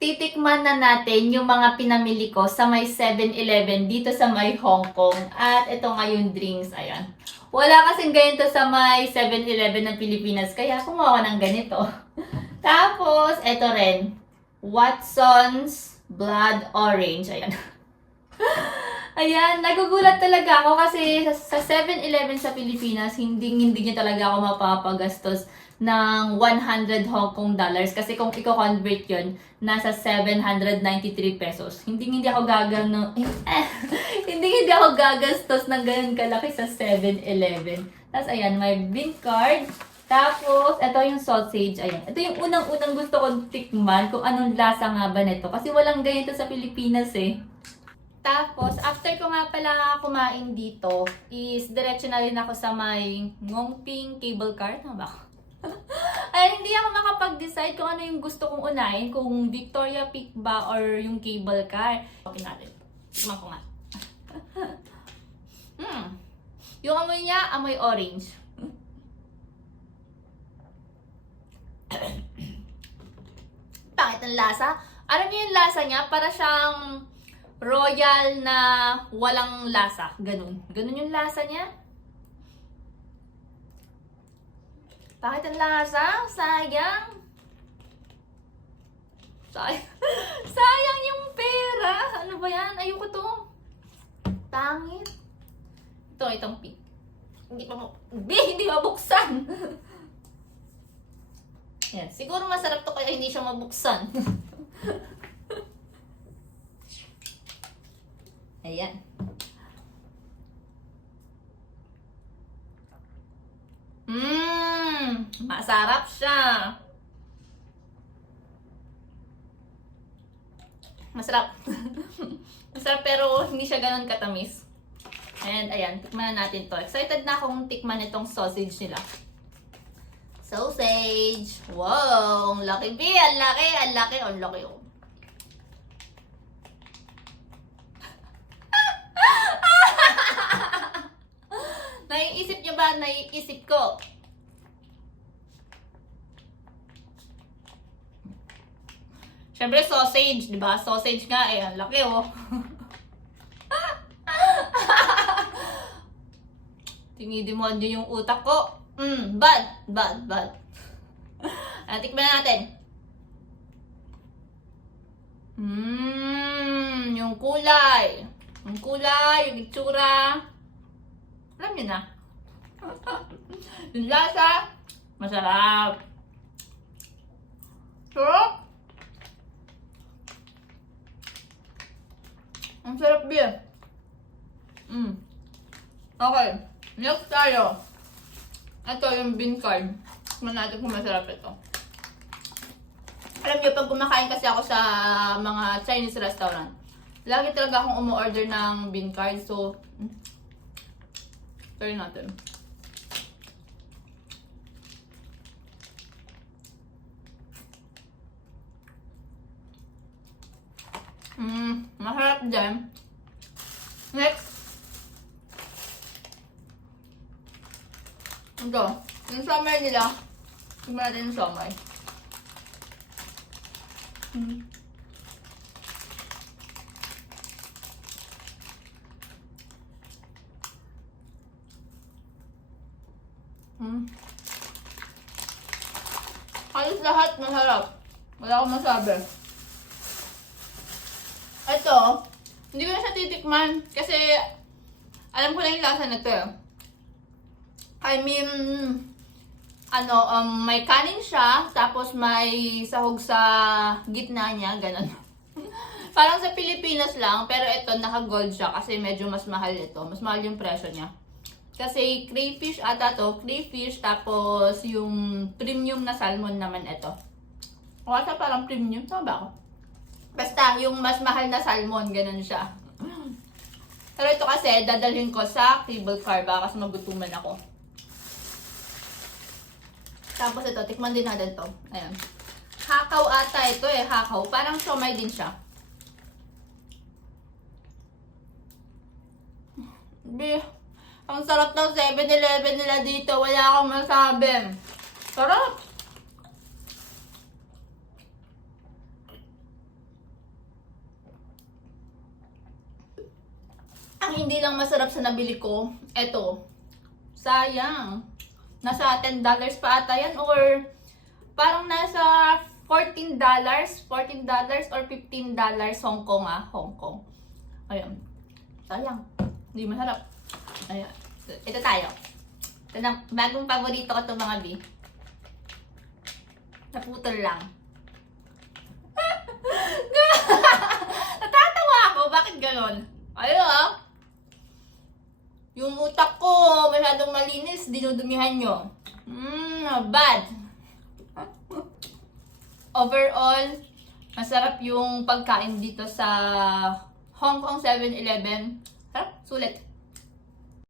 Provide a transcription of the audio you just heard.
titikman na natin yung mga pinamili ko sa may 7-Eleven dito sa may Hong Kong. At ito nga yung drinks. Ayan. Wala kasing ganito sa may 7-Eleven ng Pilipinas. Kaya kumuha ko ng ganito. Tapos, ito rin. Watson's Blood Orange. Ayan. Ayan, nagugulat talaga ako kasi sa, sa 7-Eleven sa Pilipinas, hindi hindi niya talaga ako mapapagastos ng 100 Hong Kong dollars kasi kung i-convert yun, nasa 793 pesos. Hindi hindi ako gagano eh, hindi hindi ako gagastos ng ganun kalaki sa 7-Eleven. Tapos ayan, may bin card. Tapos, ito yung sausage. Ayan. Ito yung unang-unang gusto kong tikman kung anong lasa nga ba nito. Kasi walang ganito sa Pilipinas eh. Tapos, after ko nga pala kumain dito, is diretso na rin ako sa may Ngongping cable car. Tama ba? Ay, hindi ako makapag-decide kung ano yung gusto kong unahin, kung Victoria Peak ba or yung cable car. Okay natin. Tignan ko nga. hmm. Yung amoy niya, amoy orange. Pangit ang lasa. Alam niyo yung lasa niya? Para siyang royal na walang lasa. Ganun. Ganun yung lasa niya. Bakit ang lasa? Sayang. Sayang. Sayang yung pera. Ano ba yan? Ayoko to. Pangit. Ito, itong pink. Hindi pa mo... Hindi, hindi mabuksan. Yan. Siguro masarap to kaya hindi siya mabuksan. Ayan. Mmm, masarap siya. Masarap. Masarap pero hindi siya ganun katamis. And ayan, tikman na natin to. Excited na akong tikman itong sausage nila. Sausage! Wow! Ang laki, B! Ang laki! Ang laki! Ang laki, oh. Naiisip niyo ba? Naiisip ko. Siyempre, sausage, di ba? Sausage nga eh. Ang laki, oh. Tinidemonyo yung utak ko. Mm, bad, bad, bad. Ah, tikman natin. Mmm, yung kulay. Yung kulay, yung itsura. Alam niyo na. Yung lasa, masarap. Sarap. Ang sarap biya. Mm. Okay. Next tayo. Ito yung bean card. Tignan natin kung masarap ito. Alam niyo, pag kumakain kasi ako sa mga Chinese restaurant, lagi talaga akong umu-order ng bean card. So, mm, try natin. Mm, masarap din. Next. Ito. Yung somay nila. Tingnan natin yung somay. Mm. Mm. Halos lahat masarap. Wala akong masabi. Ito, hindi ko na siya titikman kasi alam ko na yung lasa na to. eh. I mean, ano, um, may kanin siya, tapos may sahog sa gitna niya, ganun. Parang sa Pilipinas lang, pero ito naka-gold siya kasi medyo mas mahal ito. Mas mahal yung presyo niya. Kasi crayfish ata to, crayfish, tapos yung premium na salmon naman ito. O ata parang premium, tama ba ako? Basta, yung mas mahal na salmon, ganun siya. Pero ito kasi, dadalhin ko sa cable car baka kasi magutuman ako. Tapos ito, tikman din natin to. Ayan. Hakaw ata ito eh, hakaw. Parang siomay din siya. Be, ang sarap ng 7-Eleven nila dito. Wala akong masabi. Sarap! Hindi lang masarap sa nabili ko, eto, sayang. Nasa $10 pa ata yan or parang nasa $14 $14 or $15 Hong Kong ah, Hong Kong. Ayun. Sayang. Hindi masarap. Ayan. Ito tayo. Ito na, bagong paborito ko itong mga B. Naputol lang. Natatawa ako. Bakit ganon? Ayun ah. Yung utak ko, masyadong malinis, dinudumihan nyo. Mmm, bad. Overall, masarap yung pagkain dito sa Hong Kong 7-Eleven. Sarap, sulit.